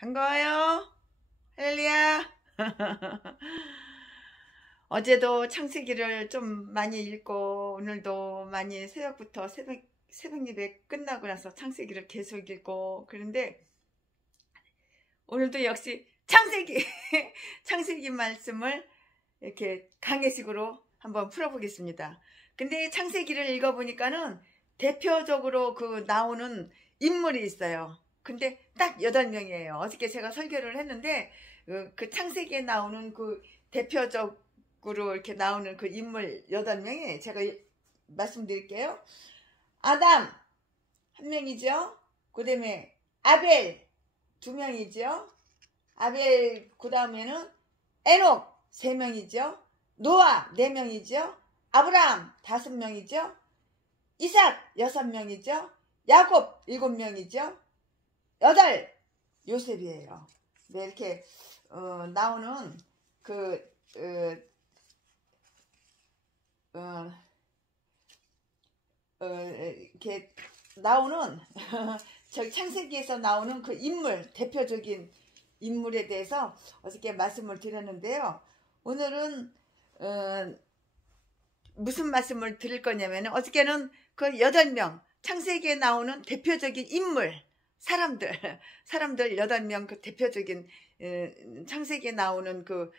반가워요. 할렐루야. 어제도 창세기를 좀 많이 읽고 오늘도 많이 새벽부터 새벽 예배 끝나고 나서 창세기를 계속 읽고 그런데 오늘도 역시 창세기 창세기 말씀을 이렇게 강해식으로 한번 풀어보겠습니다. 근데 창세기를 읽어보니까는 대표적으로 그 나오는 인물이 있어요. 근데 딱 8명이에요. 어저께 제가 설교를 했는데 그 창세기에 나오는 그 대표적으로 이렇게 나오는 그 인물 8명이 제가 말씀드릴게요. 아담 1명이죠. 그 다음에 아벨 2명이죠. 아벨 그 다음에는 에녹 3명이죠. 노아 4명이죠. 아브라함 5명이죠. 이삭 6명이죠. 야곱 7명이죠. 8 요셉이에요. 네, 이렇게 나오는 이렇게 나오는 저기 창세기에서 나오는 그 인물, 대표적인 인물에 대해서 어저께 말씀을 드렸는데요. 오늘은 무슨 말씀을 드릴 거냐면 어저께는 그 8명 창세기에 나오는 대표적인 인물 사람들 8명 그 대표적인 창세기에 나오는 그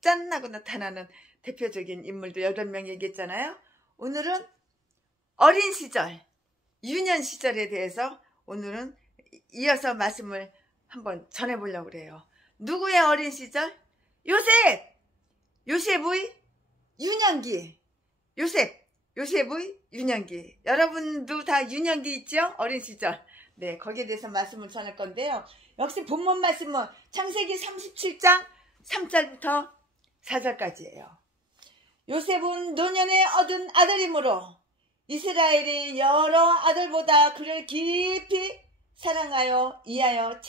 짠나고 나타나는 대표적인 인물들 8명 얘기했잖아요. 오늘은 어린 시절 유년 시절에 대해서 오늘은 이어서 말씀을 한번 전해보려고 그래요. 누구의 어린 시절? 요셉의 유년기. 요셉의 유년기. 여러분도 다 유년기 있죠? 어린 시절. 네, 거기에 대해서 말씀을 전할 건데요. 역시 본문 말씀은 창세기 37장 3절부터 4절까지예요. 요셉은 노년에 얻은 아들이므로 이스라엘이 여러 아들보다 그를 깊이 사랑하여 이하여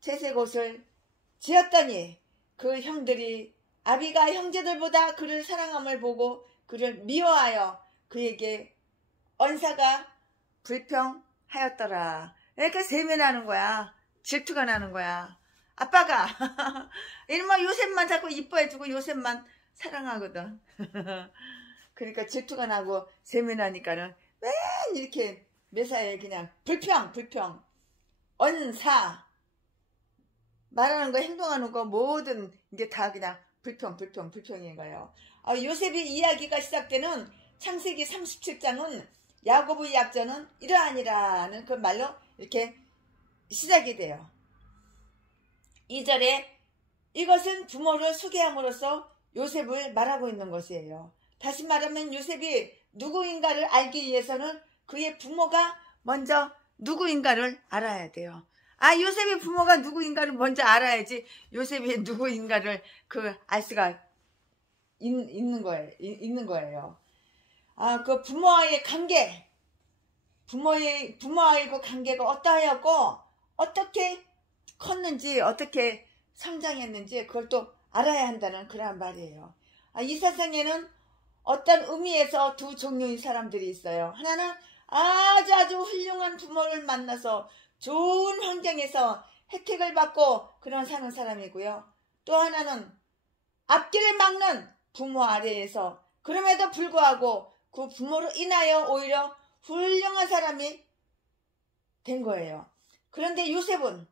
채색옷을 지었더니 그 형들이 아비가 형제들보다 그를 사랑함을 보고 그를 미워하여 그에게 언사가 불평하였더라. 그러니까 세면하는 거야. 질투가 나는 거야. 아빠가 이놈아 요셉만 자꾸 이뻐해주고 요셉만 사랑하거든. 그러니까 질투가 나고 세면하니까는 맨 이렇게 매사에 그냥 불평 언사 말하는 거 행동하는 거 모든 이게 다 그냥 불평인 거예요. 요셉의 이야기가 시작되는 창세기 37장은 야곱의 약전은 이러하니라는 그 말로 이렇게 시작이 돼요. 2절에 이것은 부모를 소개함으로써 요셉을 말하고 있는 것이에요. 다시 말하면 요셉이 누구인가를 알기 위해서는 그의 부모가 먼저 누구인가를 알아야 돼요. 요셉의 부모가 누구인가를 먼저 알아야지 요셉이 누구인가를 알 수가 있는 거예요. 그 부모와의 관계, 부모와의 그 관계가 어떠하였고 어떻게 컸는지 어떻게 성장했는지 그걸 또 알아야 한다는 그런 말이에요. 이 세상에는 어떤 의미에서 두 종류의 사람들이 있어요. 하나는 아주 훌륭한 부모를 만나서 좋은 환경에서 혜택을 받고 그런 사는 사람이고요. 또 하나는 앞길을 막는 부모 아래에서 그럼에도 불구하고 그 부모로 인하여 오히려 훌륭한 사람이 된 거예요. 그런데 요셉은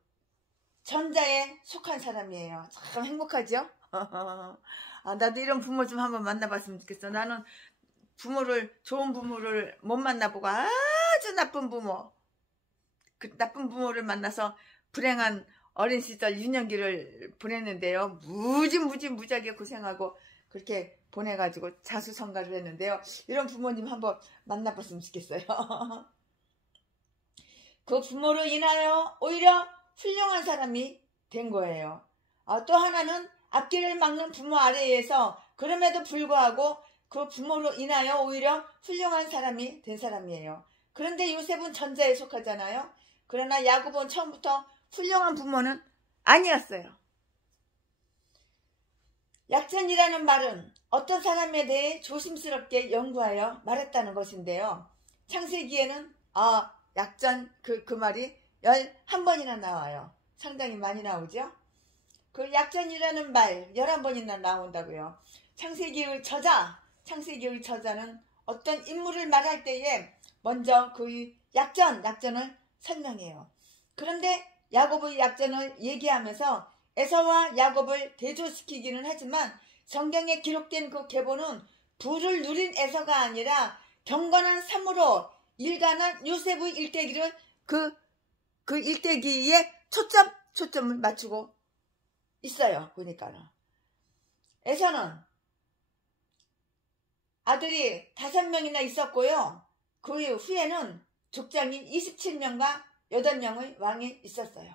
전자에 속한 사람이에요. 참 행복하죠? 나도 이런 부모 좀 한번 만나봤으면 좋겠어. 나는 좋은 부모를 못 만나보고 아주 나쁜 부모, 그 나쁜 부모를 만나서 불행한 어린 시절 유년기를 보냈는데요. 무지하게 고생하고 그렇게 보내가지고 자수성가를 했는데요. 이런 부모님 한번 만나봤으면 좋겠어요. 그 부모로 인하여 오히려 훌륭한 사람이 된 거예요. 또 하나는 앞길을 막는 부모 아래에서 그럼에도 불구하고 그 부모로 인하여 오히려 훌륭한 사람이 된 사람이에요. 그런데 요셉은 전자에 속하잖아요. 그러나 야곱은 처음부터 훌륭한 부모는 아니었어요. 약전이라는 말은 어떤 사람에 대해 조심스럽게 연구하여 말했다는 것인데요. 창세기에는 약전 그 말이 11번이나 나와요. 상당히 많이 나오죠. 그 약전이라는 말 11번이나 나온다고요. 창세기의 저자는 어떤 인물을 말할 때에 먼저 그 약전을 설명해요. 그런데 야곱의 약전을 얘기하면서 에서와 야곱을 대조시키기는 하지만 성경에 기록된 그 계보는 부를 누린 에서가 아니라 경건한 삶으로 일관한 요셉의 일대기를 그 일대기에 초점을 맞추고 있어요. 보니까는 에서는 아들이 5명이나 있었고요. 그 후에는 족장이 27명과 8명의 왕이 있었어요.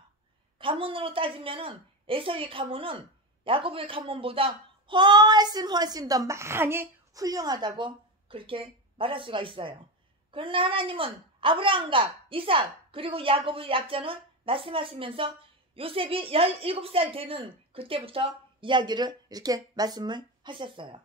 가문으로 따지면은 에서의 가문은 야곱의 가문보다 훨씬 더 많이 훌륭하다고 그렇게 말할 수가 있어요. 그러나 하나님은 아브라함과 이삭 그리고 야곱의 약전을 말씀하시면서 요셉이 17살 되는 그때부터 이야기를 이렇게 말씀을 하셨어요.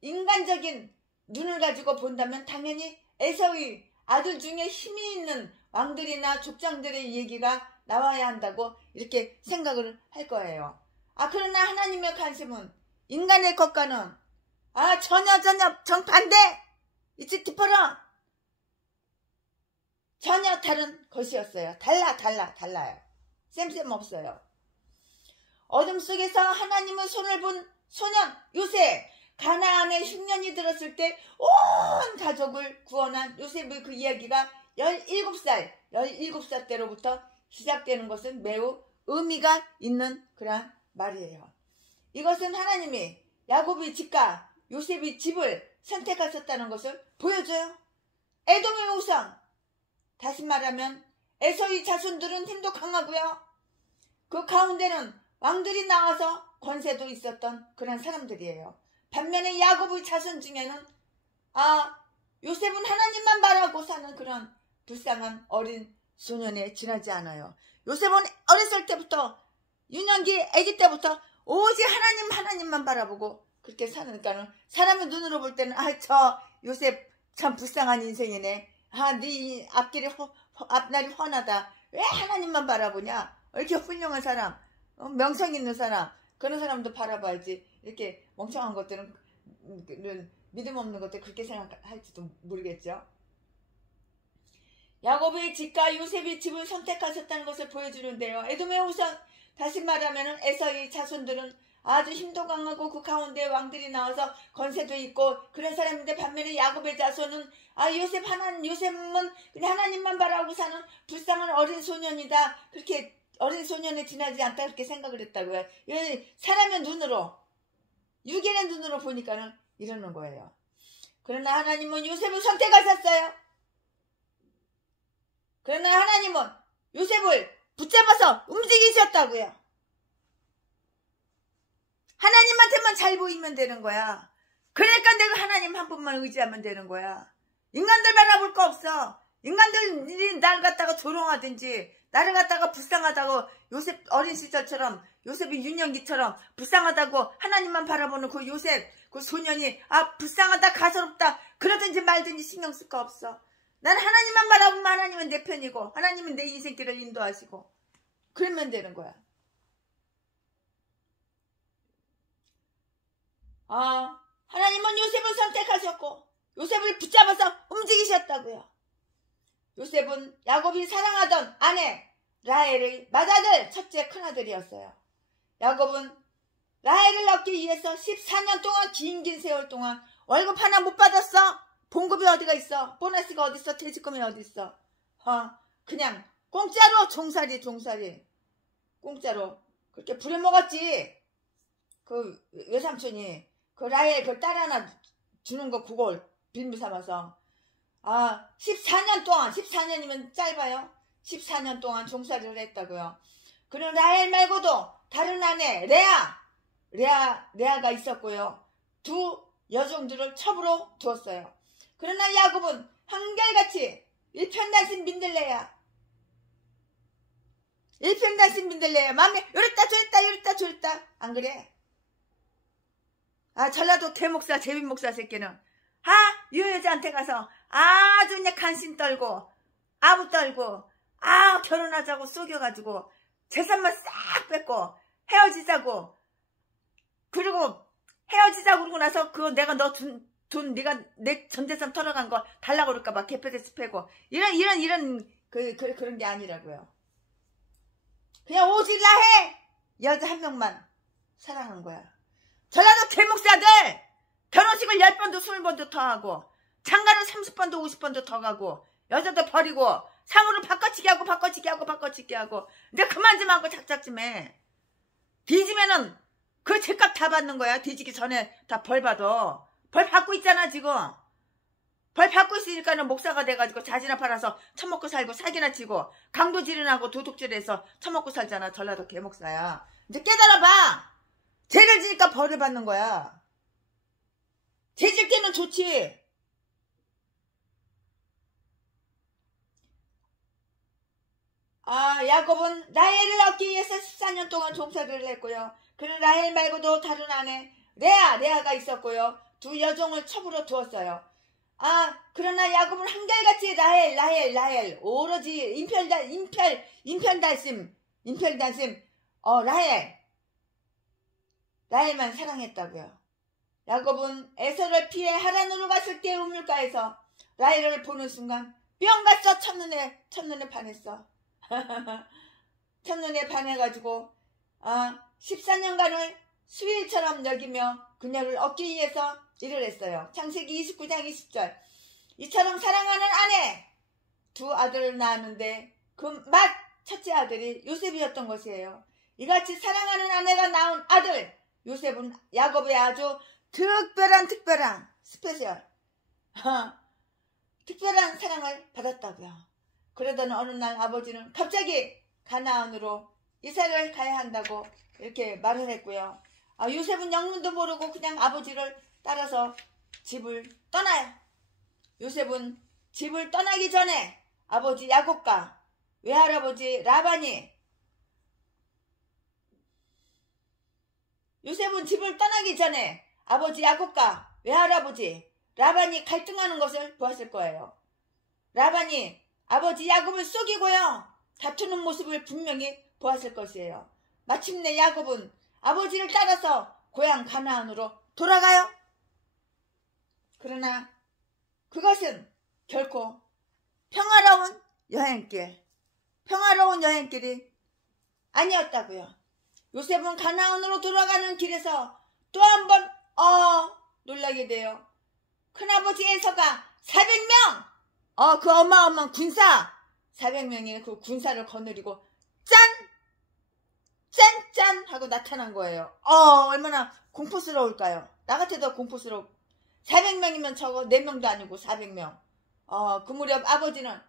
인간적인 눈을 가지고 본다면 당연히 에서의 아들 중에 힘이 있는 왕들이나 족장들의 얘기가 나와야 한다고 이렇게 생각을 할 거예요. 그러나 하나님의 관심은 인간의 것과는 전혀 정반대! 이치 뒷퍼라! 전혀 다른 것이었어요. 달라요. 쌤 없어요. 어둠 속에서 하나님의 손을 본 소년 요셉, 가나안에 흉년이 들었을 때 온 가족을 구원한 요셉의 그 이야기가 17살 때로부터 시작되는 것은 매우 의미가 있는 그런 말이에요. 이것은 하나님이 야곱의 집과 요셉의 집을 선택하셨다는 것을 보여줘요. 에돔의 우상, 다시 말하면 에서의 자손들은 힘도 강하고요. 그 가운데는 왕들이 나와서 권세도 있었던 그런 사람들이에요. 반면에 야곱의 자손 중에는 요셉은 하나님만 바라고 사는 그런 불쌍한 어린 소년에 지나지 않아요. 요셉은 어렸을 때부터 유년기 아기 때부터 오직 하나님만 바라보고 그렇게 사니까는 사람의 눈으로 볼 때는 저 요셉 참 불쌍한 인생이네. 네 앞날이 훤하다. 왜 하나님만 바라보냐? 이렇게 훌륭한 사람, 명성 있는 사람, 그런 사람도 바라봐야지. 이렇게 멍청한 것들은 믿음 없는 것들 그렇게 생각할지도 모르겠죠. 야곱의 집과 요셉의 집을 선택하셨다는 것을 보여주는데요. 에돔의 우상, 다시 말하면 에서의 자손들은 아주 힘도 강하고 그 가운데 왕들이 나와서 권세도 있고 그런 사람인데 반면에 야곱의 자손은 요셉은 그냥 하나님만 바라고 사는 불쌍한 어린 소년이다. 그렇게 어린 소년에 지나지 않다 그렇게 생각을 했다고요. 사람의 눈으로, 육인의 눈으로 보니까는 이러는 거예요. 그러나 하나님은 요셉을 선택하셨어요. 그러나 하나님은 요셉을 붙잡아서 움직이셨다고요. 하나님한테만 잘 보이면 되는 거야. 그러니까 내가 하나님 한 분만 의지하면 되는 거야. 인간들 바라볼 거 없어. 인간들이 날 갖다가 조롱하든지 나를 갖다가 불쌍하다고 요셉 어린 시절처럼 요셉이 유년기처럼 불쌍하다고 하나님만 바라보는 그 요셉 그 소년이 불쌍하다 가소롭다 그러든지 말든지 신경 쓸 거 없어. 난 하나님만 바라보면 하나님은 내 편이고 하나님은 내 인생길을 인도하시고 그러면 되는 거야. 하나님은 요셉을 선택하셨고 요셉을 붙잡아서 움직이셨다고요. 요셉은 야곱이 사랑하던 아내 라헬의 맏아들 첫째 큰아들이었어요. 야곱은 라헬을 얻기 위해서 14년 동안 긴 세월 동안 월급 하나 못 받았어. 봉급이 어디가 있어. 보너스가 어디 있어. 퇴직금이 어디 있어. 그냥 공짜로 종살이 공짜로 그렇게 부려먹었지. 그 외삼촌이 그 라헬 그 딸 하나 주는 거 그걸 빌미 삼아서 14년이면 짧아요. 14년 동안 종살이를 했다고요. 그리고 라헬 말고도 다른 아내 레아가 있었고요. 두 여종들을 첩으로 두었어요. 그러나 야곱은 한결같이 일편단심 민들레야 맘에 요랬다 저랬다 안 그래? 전라도 대목사 제빈목사 새끼는 이 여자한테 가서 아주 그냥 간신 떨고 아부 떨고 결혼하자고 속여가지고 재산만 싹 뺏고 헤어지자고. 그리고 헤어지자고 그러고 나서 그거 내가 너 돈 네가 내 전재산 털어간 거 달라고 그럴까봐 개패대치 패고 이런 그런 게 아니라고요. 그냥 오질라 해. 여자 한 명만 사랑한 거야. 전라도 개목사들 결혼식을 10번도 20번도 더 하고 장가를 30번도 50번도 더 가고 여자도 버리고 상으로 바꿔치기 하고 이제 그만 좀 하고 작작 좀 해. 뒤지면은 그 죄값 다 받는 거야. 뒤지기 전에 다 벌 받아. 벌 받고 있잖아 지금. 벌 받고 있으니까는 목사가 돼가지고 자지나 팔아서 처먹고 살고 사기나 치고 강도질이나고 도둑질해서 처먹고 살잖아. 전라도 개목사야. 이제 깨달아봐. 죄를 지니까 벌을 받는 거야. 죄 질 때는 좋지. 야곱은 라헬을 얻기 위해서 14년 동안 종살이를 했고요. 그는 라헬 말고도 다른 아내 레아가 있었고요. 두 여종을 첩으로 두었어요. 그러나 야곱은 한결같이 라헬 오로지 인편달심 라헬만 사랑했다고요. 야곱은 에서를 피해 하란으로 갔을 때 우물가에서 라헬을 보는 순간 뿅 갔어. 첫눈에 반했어. 첫눈에 반해가지고 14년간을 수일처럼 여기며 그녀를 얻기 위해서 일을 했어요. 창세기 29장 20절. 이처럼 사랑하는 아내 두 아들을 낳았는데 그 첫째 아들이 요셉이었던 것이에요. 이같이 사랑하는 아내가 낳은 아들 요셉은 야곱의 아주 특별한 스페셜 특별한 사랑을 받았다고요. 그러던 어느 날 아버지는 갑자기 가나안으로 이사를 가야 한다고 이렇게 말을 했고요. 요셉은 영문도 모르고 그냥 아버지를 따라서 집을 떠나요. 요셉은 집을 떠나기 전에 아버지 야곱과 외할아버지 라반이 요셉은 집을 떠나기 전에 아버지 야곱과 외할아버지 라반이 갈등하는 것을 보았을 거예요. 라반이 아버지 야곱을 속이고요. 다투는 모습을 분명히 보았을 것이에요. 마침내 야곱은 아버지를 따라서 고향 가나안으로 돌아가요. 그러나 그것은 결코 평화로운 여행길이 아니었다고요. 요셉은 가나안으로 돌아가는 길에서 또 한 번 놀라게 돼요. 큰아버지 에서가 400명 그 어마어마한 군사 400명의 그 군사를 거느리고 짠 하고 나타난 거예요. 얼마나 공포스러울까요? 나 같아도 공포스러워. 400명이면 저거 4명도 아니고 400명. 그 무렵 아버지는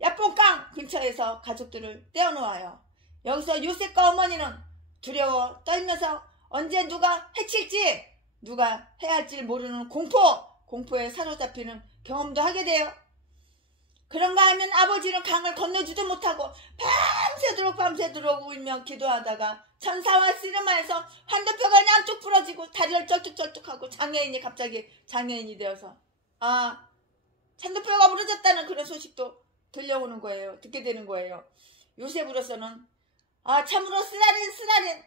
야뽕강 근처에서 가족들을 떼어놓아요. 여기서 요셉과 어머니는 두려워 떨면서 언제 누가 해칠지 누가 해야 할지 모르는 공포에 사로잡히는 경험도 하게 돼요. 그런가 하면 아버지는 강을 건너지도 못하고 밤새도록 울며 기도하다가 천사와 씨름하여서 환도뼈가 그냥 뚝 부러지고 다리를 쩔뚝쩔뚝하고 갑자기 장애인이 되어서 환도뼈가 부러졌다는 그런 소식도 들려오는 거예요. 듣게 되는 거예요. 요셉으로서는 참으로 쓰라린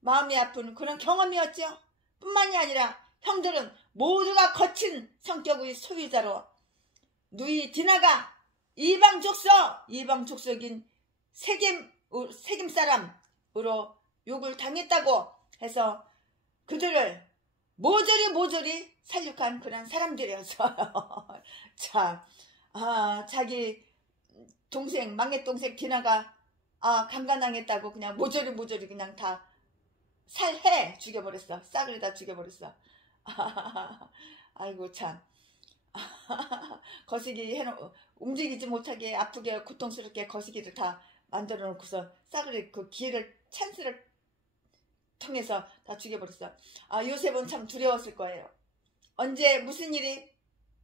마음이 아픈 그런 경험이었죠. 뿐만이 아니라 형들은 모두가 거친 성격의 소유자로 누이 디나가 이방 족속인 세겜 사람으로 욕을 당했다고 해서 그들을 모조리 살육한 그런 사람들이었어요. 자, 자기 동생 막내 동생 디나가 강간당했다고 그냥 모조리 그냥 다 살해 죽여버렸어. 싸그리 다 죽여버렸어. 아이고 참. 거시기 움직이지 못하게 아프게 고통스럽게 거시기를 다 만들어 놓고서 싸그리 그 찬스를 통해서 다 죽여버렸어. 요셉은 참 두려웠을 거예요. 언제 무슨 일이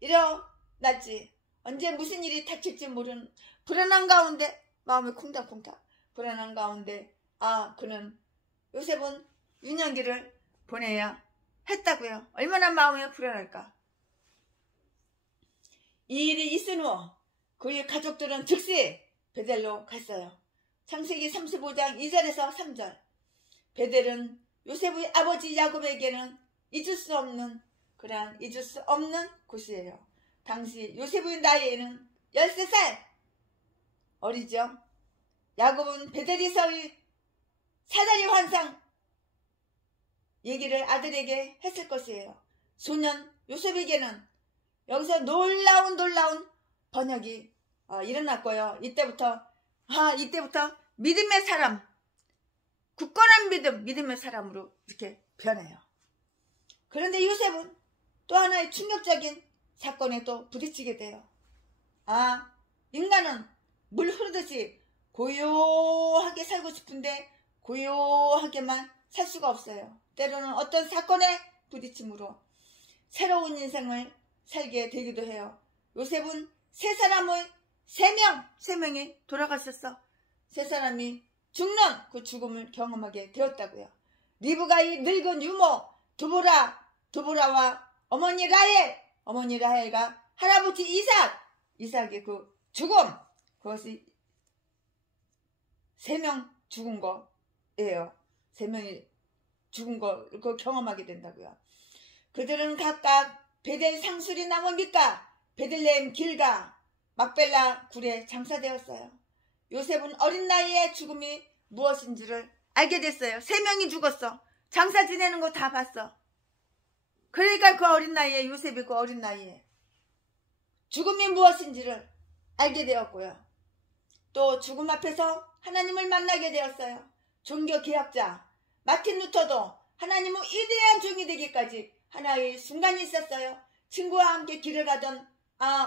일어날지 언제 무슨 일이 닥칠지 모르는 불안한 가운데 마음이 콩닥콩닥 불안한 가운데 그는 요셉은 유년기를 보내야 했다고요. 얼마나 마음이 불안할까. 이 일이 있은 후 그의 가족들은 즉시 베델로 갔어요. 창세기 35장 2절에서 3절. 베델은 요셉의 아버지 야곱에게는 잊을 수 없는 곳이에요. 당시 요셉의 나이에는 13살 어리죠. 야곱은 베델에서의 사다리 환상 얘기를 아들에게 했을 것이에요. 소년 요셉에게는 여기서 놀라운 번역이 일어났고요. 이때부터 믿음의 사람, 굳건한 믿음의 사람으로 이렇게 변해요. 그런데 요셉은 또 하나의 충격적인 사건에 또 부딪히게 돼요. 인간은 물 흐르듯이 고요하게 살고 싶은데 고요하게만 살 수가 없어요. 때로는 어떤 사건에 부딪힘으로 새로운 인생을 살게 되기도 해요. 요셉은 세 명이 돌아가셨어. 세 사람이 죽는 그 죽음을 경험하게 되었다고요. 리브가의 늙은 유모 두보라와 어머니 라헬과 할아버지 이삭의 그 죽음, 그것이 3명 죽은 거예요. 3명이 죽은 거 그걸 경험하게 된다고요. 그들은 각각 베델 상수리 나무 밑가, 베들레헴 길가, 막벨라 굴에 장사되었어요. 요셉은 어린 나이에 죽음이 무엇인지를 알게 됐어요. 3명이 죽었어. 장사 지내는 거 다 봤어. 그러니까 그 어린 나이에 요셉이 그 어린 나이에 죽음이 무엇인지를 알게 되었고요. 또 죽음 앞에서 하나님을 만나게 되었어요. 종교 개혁자 마틴 루터도 하나님의 위대한 종이 되기까지 하나의 순간이 있었어요. 친구와 함께 길을 가던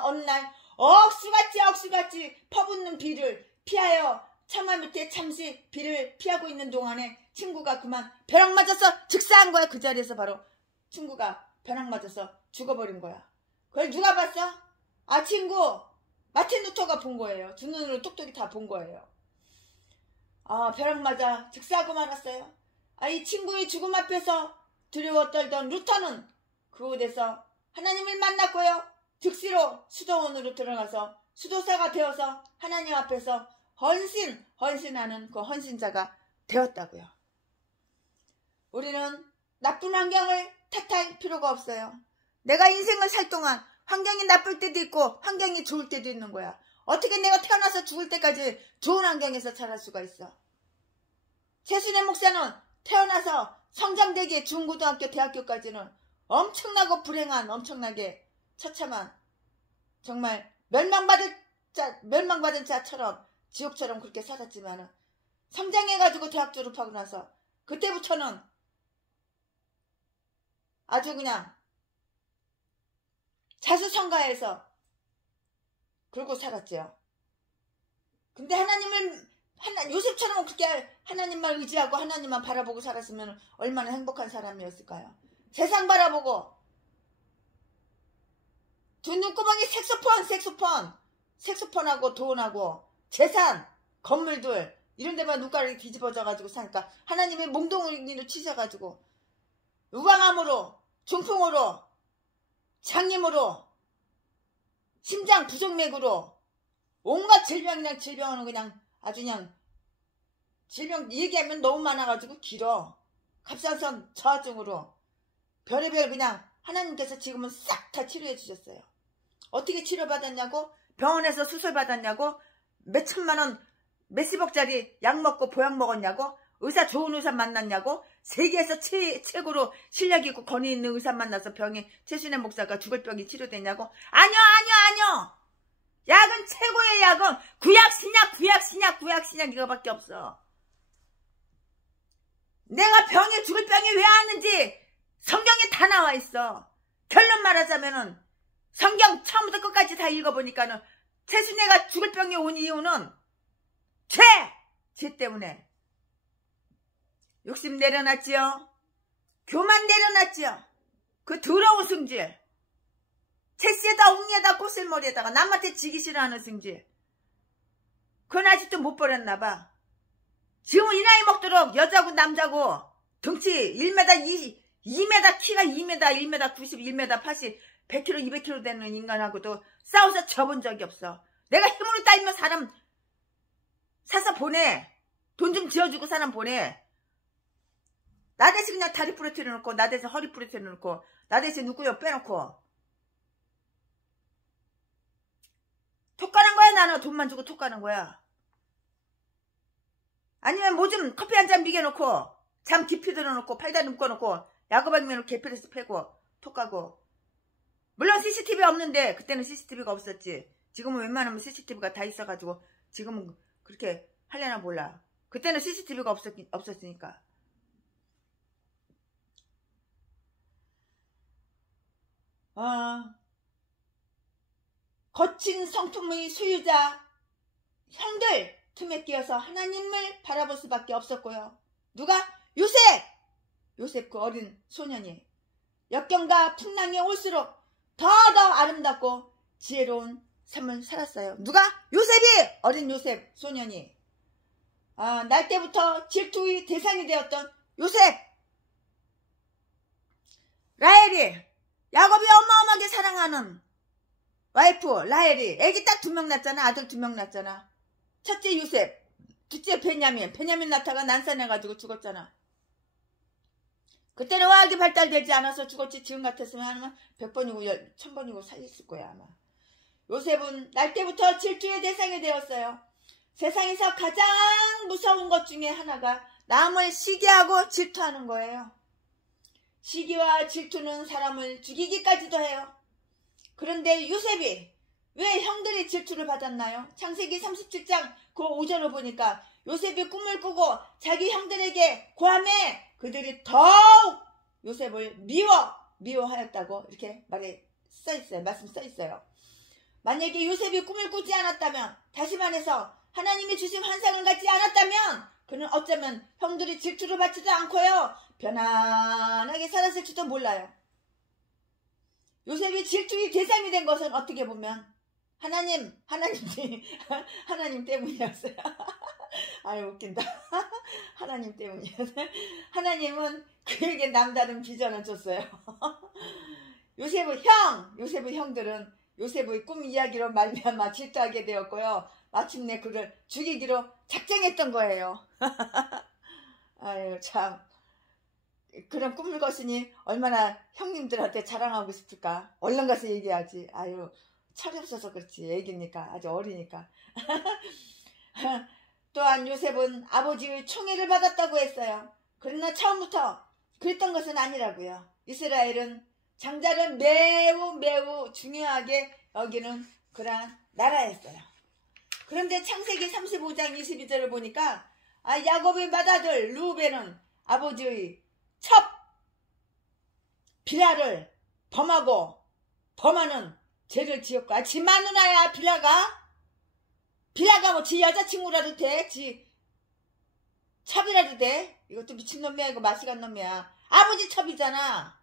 어느 날 억수같이 퍼붓는 비를 피하여 차마 밑에 잠시 비를 피하고 있는 동안에 친구가 그만 벼락 맞아서 즉사한 거야. 그 자리에서 바로 친구가 벼락 맞아서 죽어버린 거야. 그걸 누가 봤어? 친구 마틴 루터가 본 거예요. 두 눈으로 똑똑히 다 본 거예요. 벼락 맞아 즉사하고 말았어요. 이 친구의 죽음 앞에서 두려워 떨던 루터는 그곳에서 하나님을 만났고요. 즉시로 수도원으로 들어가서 수도사가 되어서 하나님 앞에서 헌신하는 그 헌신자가 되었다고요. 우리는 나쁜 환경을 탓할 필요가 없어요. 내가 인생을 살 동안 환경이 나쁠 때도 있고 환경이 좋을 때도 있는 거야. 어떻게 내가 태어나서 죽을 때까지 좋은 환경에서 자랄 수가 있어. 최순애 목사는 태어나서 성장되기 중고등학교 대학교까지는 엄청나게 처참한 정말 멸망받은 자처럼 지옥처럼 그렇게 살았지만 성장해가지고 대학 졸업하고 나서 그때부터는 아주 그냥 자수성가해서 그러고 살았죠. 근데 요셉처럼 그렇게 하나님만 의지하고 하나님만 바라보고 살았으면 얼마나 행복한 사람이었을까요? 세상 바라보고 두 눈구멍이 색소폰하고 돈하고 재산, 건물들 이런 데만 눈가락이 뒤집어져가지고 사니까 하나님의 몽둥이를 치셔가지고 우방암으로, 중풍으로, 장님으로, 심장 부정맥으로 온갖 질병은 그냥 아주 그냥 질병 얘기하면 너무 많아가지고 길어. 갑상선 저하증으로 별의별 그냥 하나님께서 지금은 싹 다 치료해 주셨어요. 어떻게 치료받았냐고? 병원에서 수술 받았냐고? 몇천만 원, 몇십억짜리 약 먹고 보약 먹었냐고? 좋은 의사 만났냐고? 세계에서 최고로 실력 있고 권위 있는 의사 만나서 최순애 목사가 죽을 병이 치료됐냐고? 아니요. 약은 최고의 약은 구약 신약 이거밖에 없어. 내가 죽을 병이 왜 왔는지 성경에 다 나와 있어. 결론 말하자면은 성경 처음부터 끝까지 다 읽어보니까는 최순애가 죽을 병이 온 이유는 죄 때문에 욕심 내려놨지요. 교만 내려놨지요. 그 더러운 승질. 채씨에다 웅에다 꽃을머리에다가 남한테 지기 싫어하는 승질. 그건 아직도 못 버렸나봐. 지금 이 나이 먹도록 여자고 남자고 덩치 1m 2m 키가 2m 1m 90 1m 80 100kg 200kg 되는 인간하고도 싸워서 져본 적이 없어. 내가 힘으로 따지면 사서 보내. 돈 좀 지어주고 사람 보내. 나 대신 그냥 다리 부러뜨려 놓고, 나 대신 허리 부러뜨려 놓고, 나 대신 누구요 빼놓고. 톡 가는 거야? 나는 돈만 주고 톡 가는 거야. 아니면 뭐 좀 커피 한 잔 비겨놓고, 잠 깊이 들어놓고, 팔다리 묶어놓고, 야구방면으로 개필에서 패고, 톡 가고. 물론 CCTV 없는데, 그때는 CCTV가 없었지. 지금은 웬만하면 CCTV가 다 있어가지고, 지금은 그렇게 하려나 몰라. 그때는 CCTV가 없었으니까. 거친 성품의 소유자 형들 틈에 끼어서 하나님을 바라볼 수밖에 없었고요. 누가? 요셉 그 어린 소년이 역경과 풍랑이 올수록 더더 아름답고 지혜로운 삶을 살았어요. 누가? 어린 요셉 소년이 날 때부터 질투의 대상이 되었던 요셉. 라헬이 야곱이 어마어마하게 사랑하는 와이프 라헬이 애기 딱 2명 낳았잖아. 아들 2명 낳았잖아. 첫째 요셉, 둘째 베냐민 낳다가 난산해가지고 죽었잖아. 그때는 의학이 발달되지 않아서 죽었지. 지금 같았으면 하면 100번이고 1000번이고 살렸을 거야 아마. 요셉은 날 때부터 질투의 대상이 되었어요. 세상에서 가장 무서운 것 중에 하나가 남을 시기하고 질투하는 거예요. 시기와 질투는 사람을 죽이기까지도 해요. 그런데 요셉이 왜 형들이 질투를 받았나요? 창세기 37장 그 5절을 보니까 요셉이 꿈을 꾸고 자기 형들에게 고함해 그들이 더욱 요셉을 미워하였다고 이렇게 말씀 써있어요. 만약에 요셉이 꿈을 꾸지 않았다면, 다시 말해서 하나님이 주신 환상을 갖지 않았다면 그는 어쩌면 형들이 질투를 받지도 않고요 편안하게 살았을지도 몰라요. 요셉이 질투의 대상이 된 것은 어떻게 보면 하나님 때문이었어요. 아유 웃긴다. 하나님 때문이었어요. 하나님은 그에게 남다른 비전을 줬어요. 요셉의 형들은 요셉의 꿈 이야기로 말미암아 질투하게 되었고요. 마침내 그를 죽이기로 작정했던 거예요. 아유 참 그런 꿈을 꿨으니 얼마나 형님들한테 자랑하고 싶을까. 얼른 가서 얘기하지. 아유 철이 없어서 그렇지. 애기니까 아주 어리니까. 또한 요셉은 아버지의 총애를 받았다고 했어요. 그러나 처음부터 그랬던 것은 아니라고요. 이스라엘은 장자를 매우 중요하게 여기는 그러한 나라였어요. 그런데 창세기 35장 22절을 보니까 야곱의 맏아들 르우벤은 아버지의 첩 빌하를 범하는 죄를 지었고 지 마누라야 빌하가 뭐 지 여자친구라도 돼? 지 첩이라도 돼? 이것도 미친놈이야. 이거 마시간 놈이야. 아버지 첩이잖아.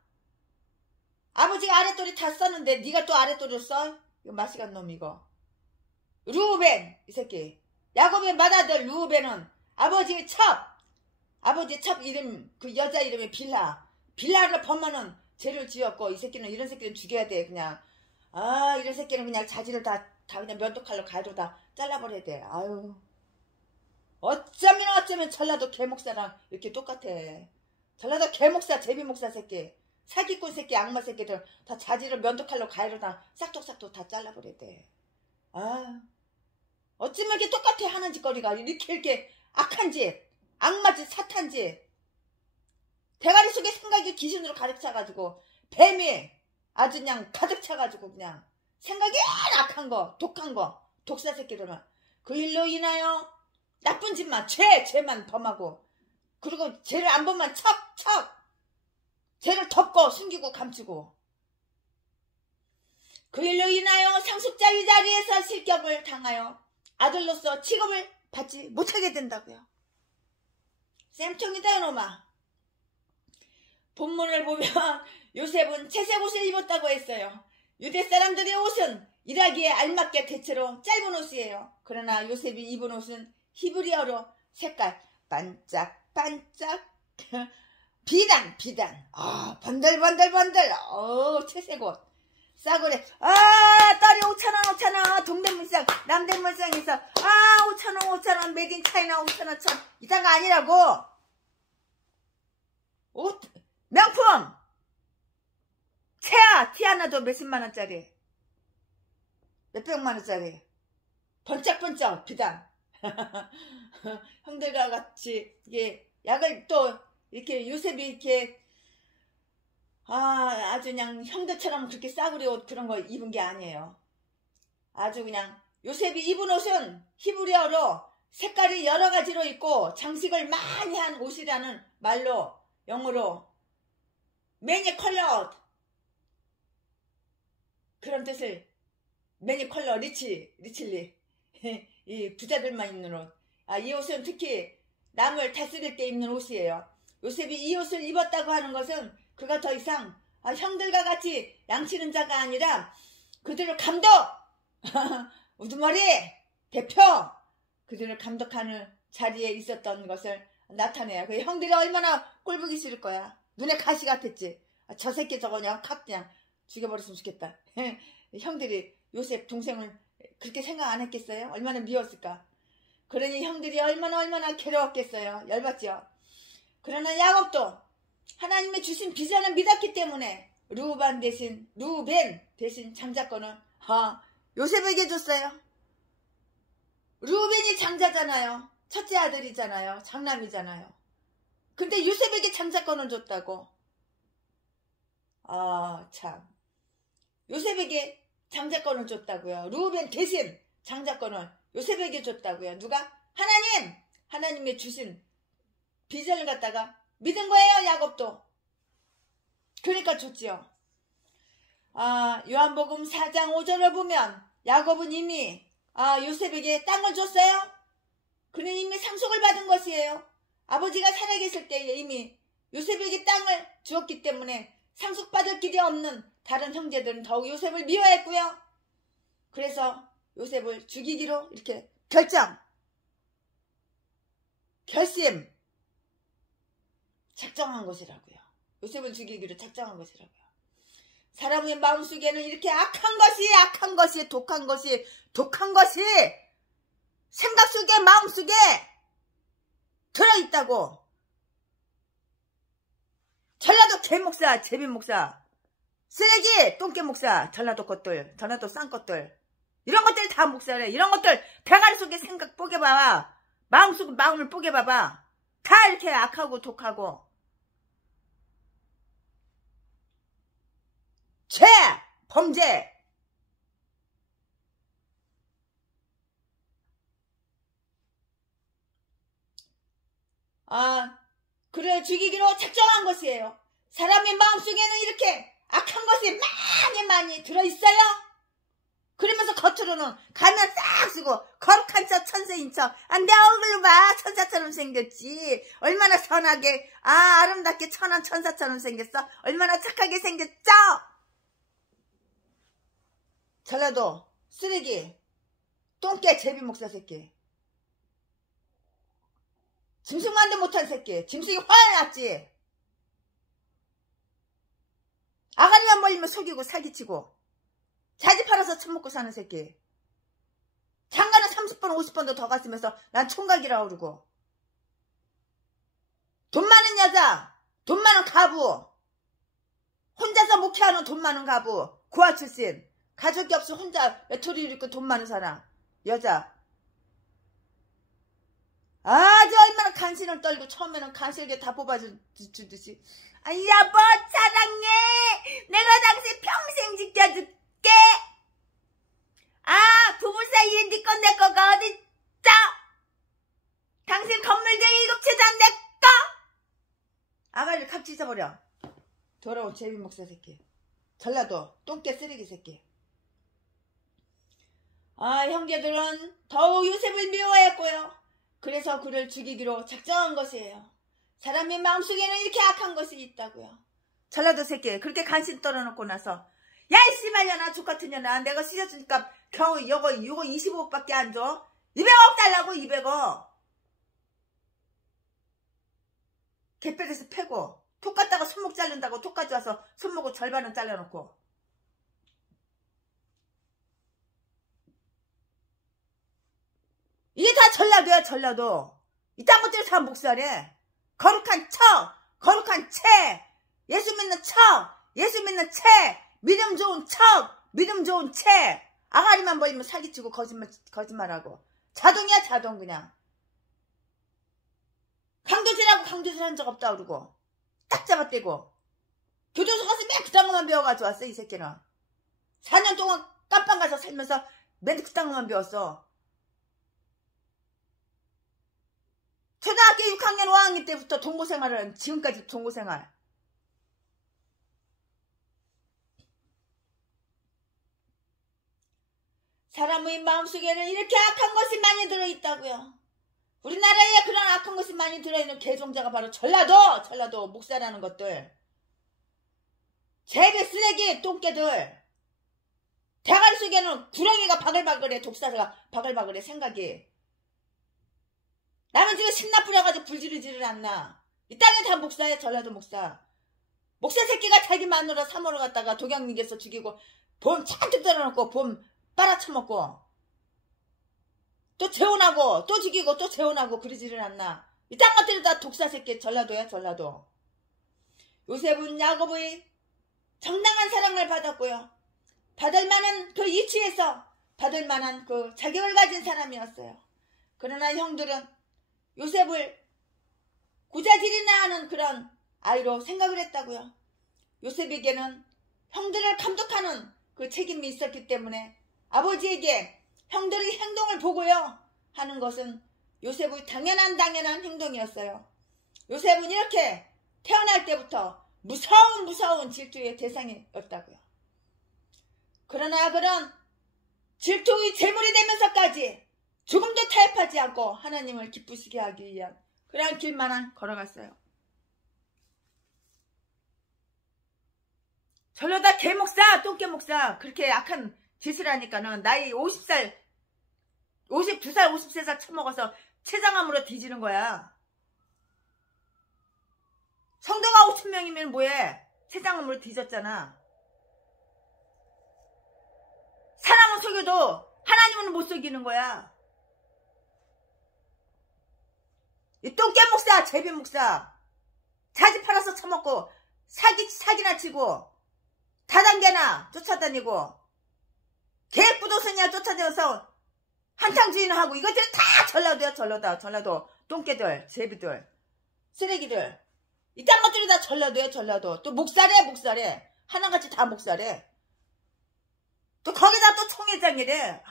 아버지가 아랫돌이 다 썼는데 네가 또 아랫돌을 써? 이거 마시간 놈 이거. 르우벤 이 새끼. 야곱의 맏아들 르우벤은 아버지의 첩 이름 그 여자 이름이 빌하를 범하는 죄를 지었고 이 새끼는 이런 새끼는 죽여야 돼 그냥. 이런 새끼는 그냥 자질을 다 그냥 면도칼로 가위로 다 잘라버려야 돼. 아유 어쩌면 전라도 개목사랑 이렇게 똑같아. 전라도 개목사 제비목사 새끼 사기꾼 새끼 악마 새끼들 다 자질을 면도칼로 가위로 다 싹둑싹둑 다 잘라버려야 돼. 어쩌면 이렇게 똑같아. 하는 짓거리가 이렇게 악한 짓 악마 짓 사탄 짓 대가리 속에 생각이 귀신으로 가득 차가지고 뱀이 아주 그냥 가득 차가지고 그냥 생각이 악한 거 독한 거 독사 새끼들은 그 일로 인하여 나쁜 짓만 죄만 범하고 그리고 죄를 안 범만 척 죄를 덮고 숨기고 감추고 그 일로 인하여 상속자의 자리에서 실격을 당하여 아들로서 취급을 받지 못하게 된다고요. 쌤통이다 이놈아. 본문을 보면 요셉은 채색 옷을 입었다고 했어요. 유대 사람들의 옷은 일하기에 알맞게 대체로 짧은 옷이에요. 그러나 요셉이 입은 옷은 히브리어로 색깔 반짝반짝 비단 번들번들 채색 옷 싸구려. 아, 딸이 5,000원, 5,000원. 동대문시장, 남대문시장에서, 아, 5,000원, 5,000원. 메딘 차이나 5,000원, 1,000원. 이딴 거 아니라고. 옷, 명품! 채야, 티 하나도 몇십만원짜리. 몇백만원짜리. 번쩍번쩍, 비단. 형들과 같이, 이게, 약을 또, 이렇게, 요셉이 이렇게, 아주 그냥 형들처럼 그렇게 싸구려 옷 그런 거 입은 게 아니에요. 아주 그냥 요셉이 입은 옷은 히브리어로 색깔이 여러 가지로 있고 장식을 많이 한 옷이라는 말로 영어로 매니 컬러 그런 뜻을 매니 컬러 리칠리 이 부자들만 입는 옷. 이 옷은 특히 남을 다스릴 때 입는 옷이에요. 요셉이 이 옷을 입었다고 하는 것은 그가 더 이상 형들과 같이 양치는 자가 아니라 그들을 감독 우두머리 대표 그들을 감독하는 자리에 있었던 것을 나타내요. 그 형들이 얼마나 꼴보기 싫을 거야. 눈에 가시 같았지. 저 새끼 저거 그냥 칵 그냥 죽여버렸으면 좋겠다. 형들이 요셉 동생을 그렇게 생각 안 했겠어요? 얼마나 미웠을까. 그러니 형들이 얼마나 괴로웠겠어요. 열받죠. 그러나 야곱도 하나님의 주신 비전을 믿었기 때문에 루벤 대신 장자권을 요셉에게 줬어요. 루벤이 장자잖아요. 첫째 아들이잖아요. 장남이잖아요. 근데 요셉에게 장자권을 줬다고. 참. 요셉에게 장자권을 줬다고요. 루벤 대신 장자권을 요셉에게 줬다고요. 누가? 하나님의 주신 비전을 갖다가 믿은 거예요. 야곱도. 그러니까 좋지요. 요한복음 4장 5절을 보면 야곱은 이미 요셉에게 땅을 줬어요. 그는 이미 상속을 받은 것이에요. 아버지가 살아계실 때에 이미 요셉에게 땅을 주었기 때문에 상속받을 길이 없는 다른 형제들은 더욱 요셉을 미워했고요. 그래서 요셉을 죽이기로 이렇게 결심 작정한 것이라고요. 요셉을 죽이기로 작정한 것이라고요. 사람의 마음속에는 이렇게 악한 것이 독한 것이 생각 속에 마음속에 들어있다고. 전라도 개목사 제비목사 쓰레기 똥개 목사 전라도 것들 전라도 싼 것들 이런 것들 다 목사래. 이런 것들 대가리 속에 생각 뽀개봐봐. 마음을 뽀개봐봐. 다 이렇게 악하고 독하고 죄 범죄 그래 죽이기로 작정한 것이에요. 사람의 마음속에는 이렇게 악한 것이 많이 들어있어요. 그러면서 겉으로는 가면 싹 쓰고 거룩한 척 천사인 척 내 얼굴로 봐 천사처럼 생겼지. 얼마나 선하게 아름답게 천한 천사처럼 생겼어. 얼마나 착하게 생겼죠. 전라도 쓰레기 똥개 제비목사 새끼 짐승만도 못한 새끼. 짐승이 화가 났지. 아가리만 몰리면 속이고 사기치고 자지 팔아서 처먹고 사는 새끼. 장가는 30번 50번도 더 갔으면서 난 총각이라고 그러고. 돈 많은 여자 돈 많은 가부 혼자서 목회하는 돈 많은 가부 고아 출신 가족이 없어 혼자 외톨이를 입고 돈 많은 사람 여자 아주 얼마나 간신을 떨고 처음에는 간실게 다 뽑아주듯이 여보 사랑해 내가 당신 평생 지켜줄게. 부부 사이에 네 거 내 거가 어딨어. 당신 건물들 7채 다 내 거. 아가리를 칵 찢어버려. 더러운 제비목사 새끼. 전라도 똥개 쓰레기 새끼. 형제들은 더욱 요셉을 미워했고요. 그래서 그를 죽이기로 작정한 것이에요. 사람의 마음속에는 이렇게 악한 것이 있다고요. 전라도 새끼 그렇게 간신 떨어놓고 나서 야 이씨발년아 족같은 년아 내가 씻어주니까 겨우 이거 25억밖에 안 줘. 200억 달라고 200억. 개뼈에서 패고 톡 갖다가 손목 자른다고 톡 가져와서 손목을 절반은 잘라놓고 이게 다 전라도야, 전라도. 이딴 것들이 다 목살에. 거룩한 척, 거룩한 채, 예수 믿는 척, 예수 믿는 채, 믿음 좋은 척, 믿음 좋은 채. 아가리만 보이면 사기치고 거짓말하고. 자동이야, 자동 그냥. 강도질하고 강도질 한 적 없다 그러고. 딱 잡아떼고. 교도소 가서 맨 그딴 것만 배워가지고 왔어, 이 새끼는. 4년 동안 깜빵 가서 살면서 맨 그딴 것만 배웠어. 초등학교 6학년 5학년 때부터 동고생활을, 지금까지 동고생활. 사람의 마음속에는 이렇게 악한 것이 많이 들어있다고요. 우리나라에 그런 악한 것이 많이 들어있는 개종자가 바로 전라도 목사라는 것들. 제비 쓰레기 똥개들. 대가리 속에는 구렁이가 바글바글해. 독사가 바글바글해. 생각이. 남은 집에 신나 뿌려가지고 불지르지를 않나. 이 땅에 다 목사야. 전라도 목사. 목사 새끼가 자기 마누라 3호를 갖다가 독양민개서 죽이고 봄 잔뜩 들어놓고 봄 빨아쳐먹고 또 재혼하고 또 죽이고 또 재혼하고 그러지를 않나. 이 땅 것들이 다 독사 새끼. 전라도야, 전라도. 요셉은 야곱의 정당한 사랑을 받았고요. 받을 만한 그 위치에서 받을 만한 그 자격을 가진 사람이었어요. 그러나 형들은 요셉을 구자질이나 하는 그런 아이로 생각을 했다고요. 요셉에게는 형들을 감독하는 그 책임이 있었기 때문에 아버지에게 형들의 행동을 보고요 하는 것은 요셉의 당연한 행동이었어요. 요셉은 이렇게 태어날 때부터 무서운 질투의 대상이었다고요. 그러나 그런 질투의 제물이 되면서까지 조금도 타협하지 않고 하나님을 기쁘시게 하기 위한 그러한 길만은 걸어갔어요. 전라도 개목사, 똥개목사 그렇게 악한 짓을 하니까는 나이 50살, 52살, 53살 처먹어서 췌장암으로 뒤지는 거야. 성도가 5,000명이면 뭐해? 췌장암으로 뒤졌잖아. 사람은 속여도 하나님은 못 속이는 거야. 이 똥개목사, 제비목사 자지 팔아서 처먹고 사기나 치고 다단계나 쫓아다니고 개부도선이야 쫓아다녀서 한탕 주인하고 이것들은 다 전라도야. 전라도 똥개들, 제비들, 쓰레기들 이 딴 것들이 다 전라도야. 전라도. 또 목살해 하나같이 다 목살해. 또 거기다 또 총회장이래.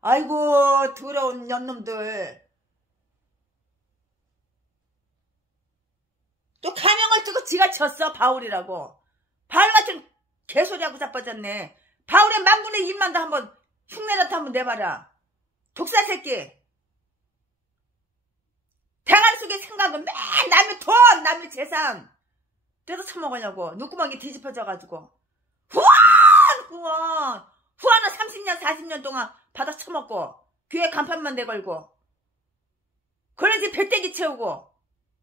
아이고 더러운 년놈들. 또 가명을 뜨고 지가 쳤어. 바울이라고. 바울 같은 개소리하고 자빠졌네. 바울의 만분의 1만도 한번 흉내라도 한번 내봐라. 독사 새끼. 대가리 속에 생각은 맨 남의 돈, 남의 재산 떼서 처먹으려고 눈구멍이 뒤집어져가지고 후원은 30년 40년 동안 받아 처먹고 귀에 간판만 내걸고 그러지 배때기 채우고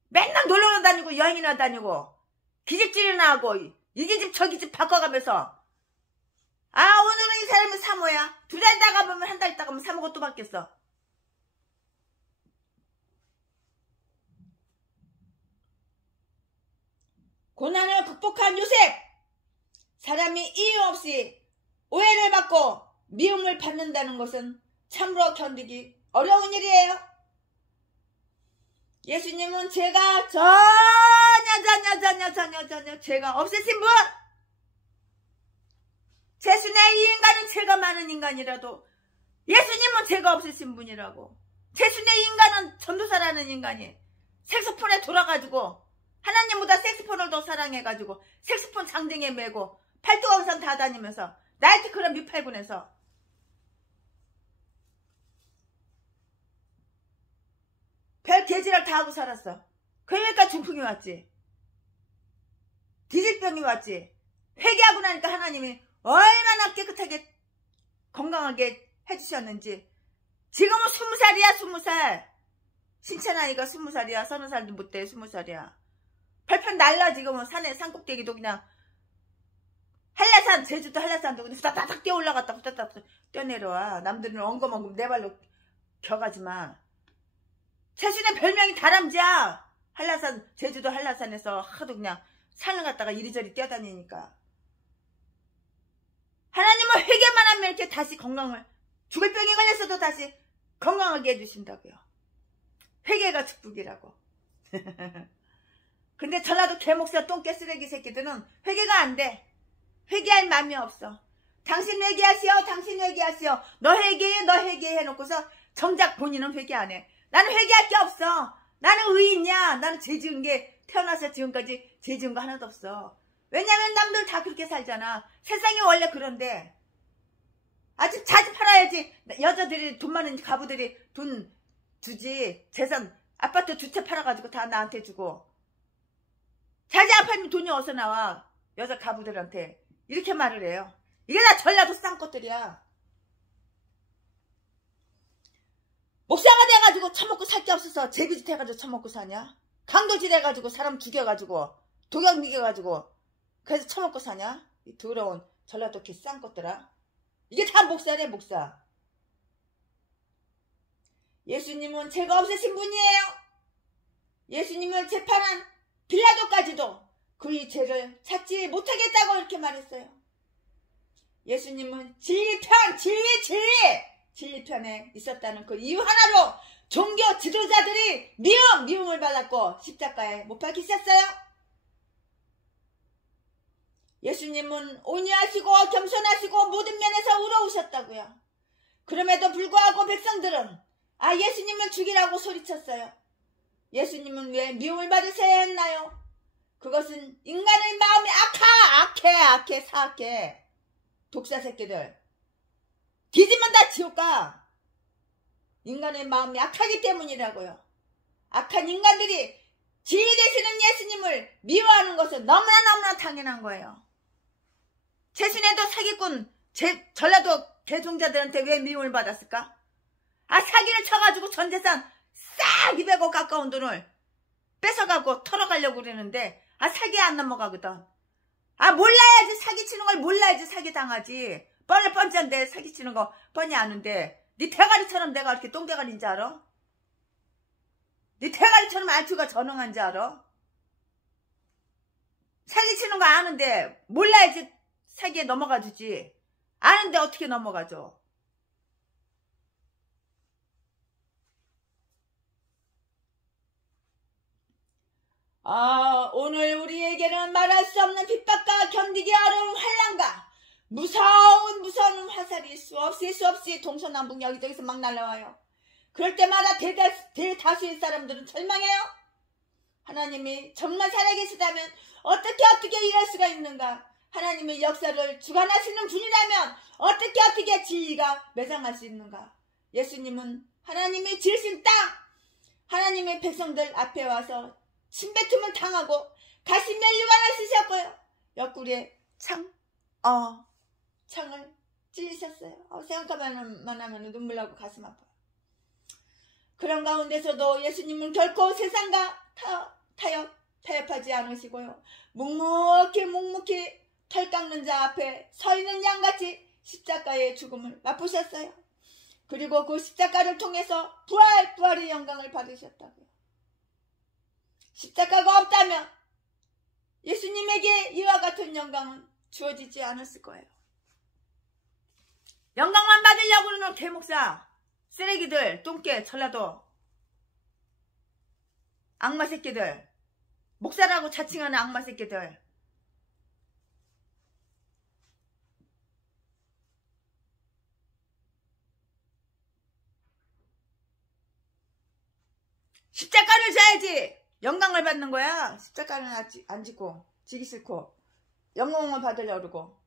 맨날 놀러 다니고 여행이나 다니고 기집질이나 하고 이게 집 저기 집 바꿔가면서 오늘은 이 사람이 사모야. 2달 있다가 보면 한 달 있다가 보면 사모가 또 바뀌었어. 고난을 극복한 요셉. 사람이 이유 없이 오해를 받고 미움을 받는다는 것은 참으로 견디기 어려운 일이에요. 예수님은 죄가 전혀 죄가 없으신 분. 제순의 이 인간은 죄가 많은 인간이라도 예수님은 죄가 없으신 분이라고. 제순의 이 인간은 전도사라는 인간이 색소폰에 돌아가지고 하나님보다 색소폰을 더 사랑해가지고 색소폰 장등에 메고 팔뚝왕산 다 다니면서 나이트클럽 미팔군에서 별 개지랄 다 하고 살았어. 그러니까 중풍이 왔지. 디질병이 왔지. 회개하고 나니까 하나님이 얼마나 깨끗하게 건강하게 해주셨는지. 지금은 20살이야 20살. 신체 나이가 20살이야. 30살도 못돼 20살이야. 팔편 날라. 지금은 산꼭대기도 그냥 한라산, 제주도 한라산도 그냥 후다닥 뛰어 올라갔다 후다닥 뛰어내려와. 남들은 엉금엉금 내 발로 격하지마. 최순의 별명이 다람쥐야. 한라산, 제주도 한라산에서 하도 그냥 산을 갔다가 이리저리 뛰어다니니까. 하나님은 회개만 하면 이렇게 다시 건강을, 죽을 병에 걸렸어도 다시 건강하게 해주신다고요. 회개가 축복이라고. 근데 전라도 개목사 똥개쓰레기 새끼들은 회개가 안 돼. 회개할 마음이 없어. 당신 회개하시오, 당신 회개하시오. 너 회개해, 너 회개해 해놓고서 정작 본인은 회개 안 해. 나는 회개할 게 없어. 나는 의인이야. 나는 죄 지은 게 태어나서 지금까지 죄 지은 거 하나도 없어. 왜냐면 남들 다 그렇게 살잖아. 세상이 원래 그런데. 아주 자주 팔아야지. 여자들이 돈 많은 가부들이 돈 주지. 재산 아파트 두 채 팔아가지고 다 나한테 주고. 자기 아파트면 돈이 어디서 나와. 여자 가부들한테. 이렇게 말을 해요. 이게 다 전라도 쌍것들이야. 목사가 돼가지고 처먹고 살 게 없어서 제비짓 해가지고 처먹고 사냐? 강도질 해가지고 사람 죽여가지고 독약 먹여가지고 그래서 처먹고 사냐? 이 더러운 전라도 개 쌍것들아. 이게 다 목사래 목사. 예수님은 죄가 없으신 분이에요. 예수님은 재판한 빌라도까지도 그의 죄를 찾지 못하겠다고 이렇게 말했어요. 예수님은 진리편에 있었다는 그 이유 하나로 종교 지도자들이 미움을 받았고 십자가에 못 박히셨어요. 예수님은 온유하시고 겸손하시고 모든 면에서 의로우셨다고요. 그럼에도 불구하고 백성들은 예수님을 죽이라고 소리쳤어요. 예수님은 왜 미움을 받으셔야 했나요? 그것은 인간의 마음이 악해 사악해. 독사 새끼들. 뒤지면 다 지옥 가. 인간의 마음이 악하기 때문이라고요. 악한 인간들이 진리 되시는 예수님을 미워하는 것은 너무나 당연한 거예요. 최순애도 사기꾼 전라도 개종자들한테 왜 미움을 받았을까? 사기를 쳐가지고 전 재산 싹 200억 가까운 돈을 뺏어가고 털어가려고 그러는데 사기에 안 넘어가거든. 몰라야지. 사기치는 걸 몰라야지 사기당하지. 뻔한데 사기치는 거 뻔히 아는데 네 대가리처럼 내가 이렇게 똥대가리인 줄 알아? 네 대가리처럼 알투가 전능한 줄 알아? 사기치는 거 아는데 몰라야지 사기에 넘어가 주지. 아는데 어떻게 넘어가죠? 오늘 우리에게는 말할 수 없는 핍박과 견디기 어려운 환난과 무서운 화살이 수없이 동서남북 여기저기서 막 날라와요. 그럴 때마다 대다수의 사람들은 절망해요. 하나님이 정말 살아계시다면 어떻게 이럴 수가 있는가? 하나님의 역사를 주관하시는 분이라면 어떻게 진리가 매장할 수 있는가? 예수님은 하나님이 지으신 땅, 하나님의 백성들 앞에 와서 침뱉음을 당하고 가시 면류관을 쓰셨고요. 옆구리에 창을 찔리셨어요. 생각만 하면 눈물 나고 가슴 아파요. 그런 가운데서도 예수님은 결코 세상과 타협하지 않으시고요. 묵묵히 털 깎는 자 앞에 서 있는 양같이 십자가의 죽음을 맛보셨어요. 그리고 그 십자가를 통해서 부활의 영광을 받으셨다고요. 십자가가 없다면 예수님에게 이와 같은 영광은 주어지지 않았을 거예요. 영광만 받으려고 그러는 개목사 쓰레기들, 똥개, 전라도 악마 새끼들, 목사라고 자칭하는 악마 새끼들. 십자가를 져야지 영광을 받는 거야. 십자가는 안 짓고 지기 싫고 영광을 받으려고 그러고.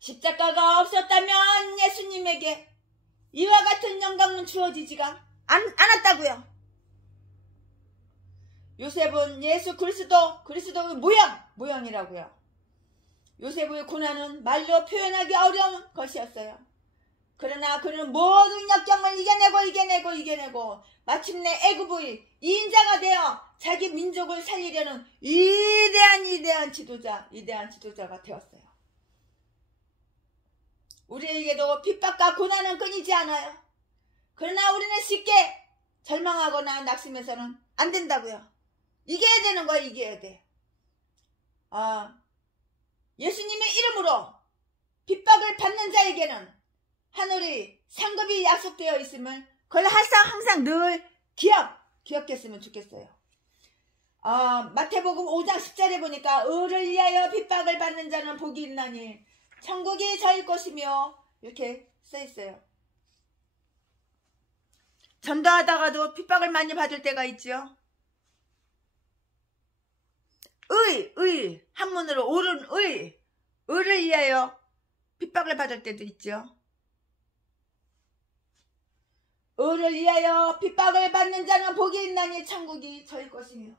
십자가가 없었다면 예수님에게 이와 같은 영광은 주어지지가 않았다고요. 요셉은 예수 그리스도의 모형이라고요. 요셉의 고난은 말로 표현하기 어려운 것이었어요. 그러나 그는 모든 역경을 이겨내고 마침내 애굽의 2인자가 되어 자기 민족을 살리려는 위대한 지도자가 되었어요. 우리에게도 핍박과 고난은 끊이지 않아요. 그러나 우리는 쉽게 절망하거나 낙심해서는 안 된다고요. 이겨야 되는 거야. 이겨야 돼. 예수님의 이름으로 핍박을 받는 자에게는 하늘의 상급이 약속되어 있음을 그걸 항상 늘 기억했으면 좋겠어요. 마태복음 5장 10절에 보니까 의를 위하여 핍박을 받는 자는 복이 있나니 천국이 저일 것이며 이렇게 써 있어요. 전도하다가도 핍박을 많이 받을 때가 있죠. 한문으로 옳은 의를 위하여 핍박을 받을 때도 있죠. 의를 위하여 핍박을 받는 자는 복이 있나니 천국이 저일 것이며.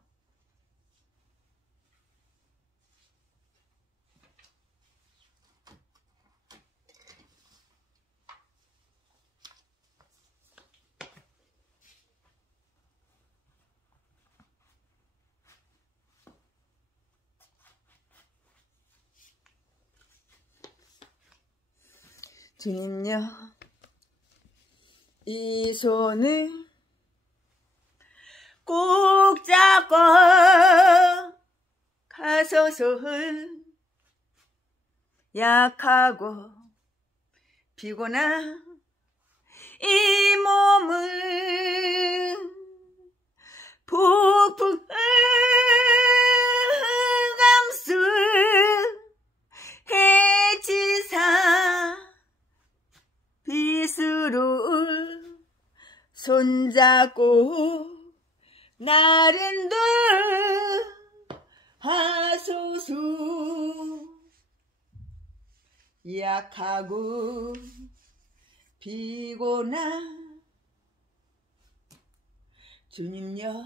주님요, 이 손을 꼭 잡고 가소서. 약하고 피곤한 이 몸을 폭풍 강수 해지사 빗으로 손잡고 나른들 하소서. 약하고 피곤한 주님여,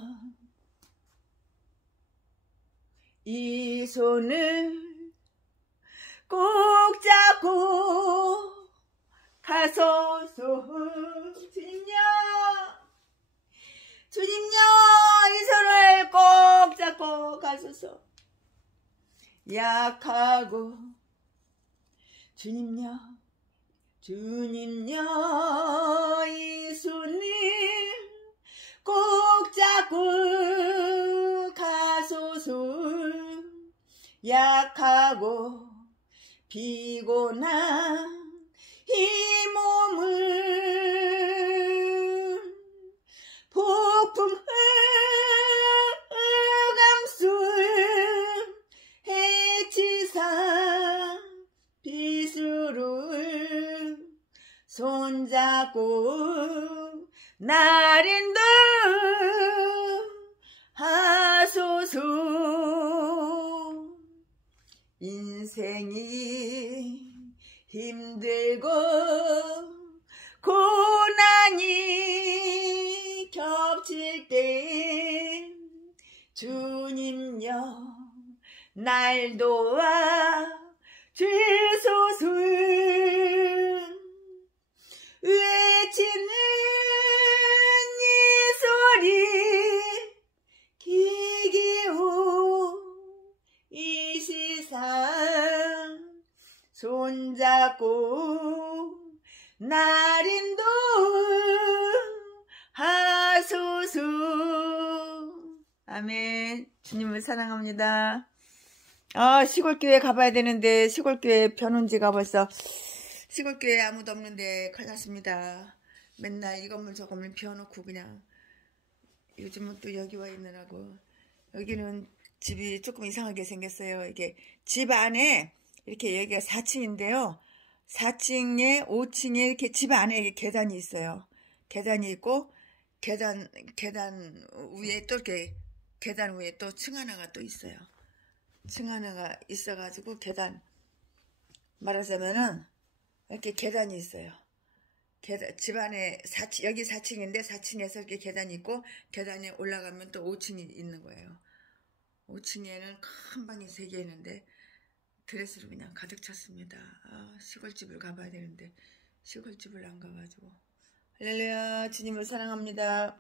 이 손을 꼭 잡고 가소서. 주님여, 이 손을 꼭 잡고 가소서. 약하고 주님여, 이 손을 꼭 잡고 가소서. 약하고 피곤한 이 몸을 폭풍 강수 해치사 빗으로 손잡고 나른들 하소서. 인생이 힘들고 고난이 겹칠 때 주님여, 날 도와 주소서. 외치는 이 소리 기기우 이 시상 손잡고 나른도 하소서. 아멘. 주님을 사랑합니다. 시골교회 가봐야 되는데 시골교회 펴놓은 지가 벌써, 시골교회 아무도 없는데 큰일 났습니다. 맨날 이 건물 저 건물 비워놓고 그냥, 요즘은 또 여기 와 있느라고. 여기는 집이 조금 이상하게 생겼어요. 이게 집 안에 이렇게, 여기가 4층인데요 4층에 5층에 이렇게 집 안에 이렇게 계단이 있어요. 계단이 있고 계단 위에 또 이렇게, 계단 위에 또 층 하나가 또 있어요. 층 하나가 있어가지고 계단, 말하자면은 이렇게 계단이 있어요. 집 안에 여기 4층인데 4층에서 이렇게 계단이 있고 계단에 올라가면 또 5층이 있는 거예요. 5층에는 큰 방이 3개 있는데 드레스로 그냥 가득 찼습니다. 시골집을 가봐야 되는데 시골집을 안 가가지고. 할렐루야, 주님을 사랑합니다.